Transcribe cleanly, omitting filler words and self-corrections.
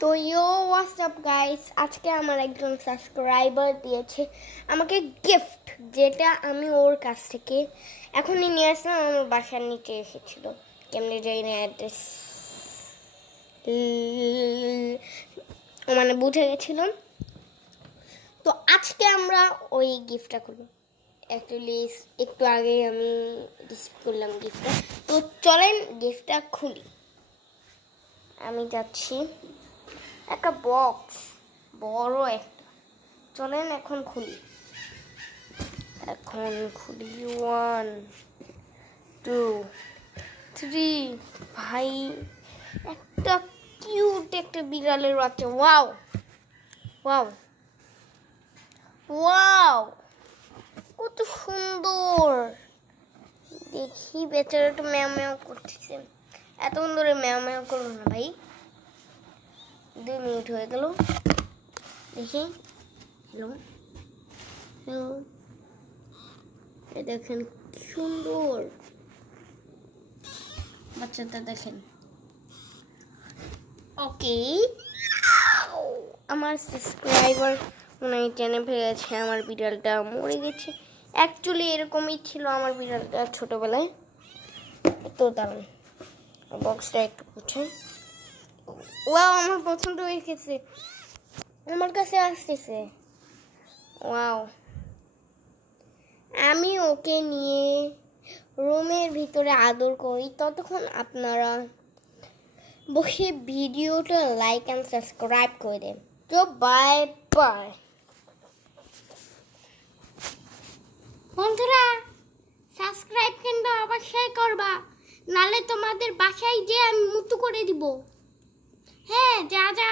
তো WhatsApp guys, আজকে আমার একজন সাবস্ক্রাইবার দিয়েছে আমাকে গিফট, যেটা আমি ওর কাছ থেকে এখনই নিয়ে আসলাম। আমার বাসার নিচে এসেছিল, কেমনে যাই না অ্যাড্রেস মানে বুঝে গেছিলাম। তো আজকে আমরা ওই গিফটটা করবো। অ্যাকচুয়ালি একটু আগে আমি রিসিভ করলাম গিফটটা। তো চলেন গিফটটা খুলি। আমি যাচ্ছি, একটা বক্স, বড় একটা। চলেন এখন খুলি। 1 2 3। ভাই, একটা কিউট একটা বিড়ালের বাচ্চা। ওয়াও ওয়াও ওয়াও, কত সুন্দর। দেখি বেচারাটা ম্যাও ম্যাও করতেছে। এতক্ষণ ধরে ম্যাও ম্যাও করলো না ভাই। 2 মিনিট হয়ে গেল। দেখি, হ্যালো হ্যালো, দেখেন কি সুন্দর বাচ্চাটা, দেখেন। ওকে, আমার সাবস্ক্রাইবার মনে হয় টেনে ফেলেছে। আমার বিড়ালটা মরে গেছে। অ্যাকচুয়ালি এরকমই ছিল আমার বিড়ালটা ছোটবেলায়। তো দাঁড়ান, বক্সটা একটু গুছাই। ওয়াও, আমার পছন্দ হয়ে গেছে, আমার কাছে আসতেছে। ওয়াও, আমি ওকে নিয়ে রুমের ভিতরে আদর করি। ততক্ষণ আপনারা বসে ভিডিওটা লাইক অ্যান্ড সাবস্ক্রাইব করে দেন। তো বাই বাই বন্ধুরা, সাবস্ক্রাইব কিন্তু অবশ্যই করবা, নালে তোমাদের বাসায় যে আমি মুতু করে দিব। হ্যাঁ, যা যা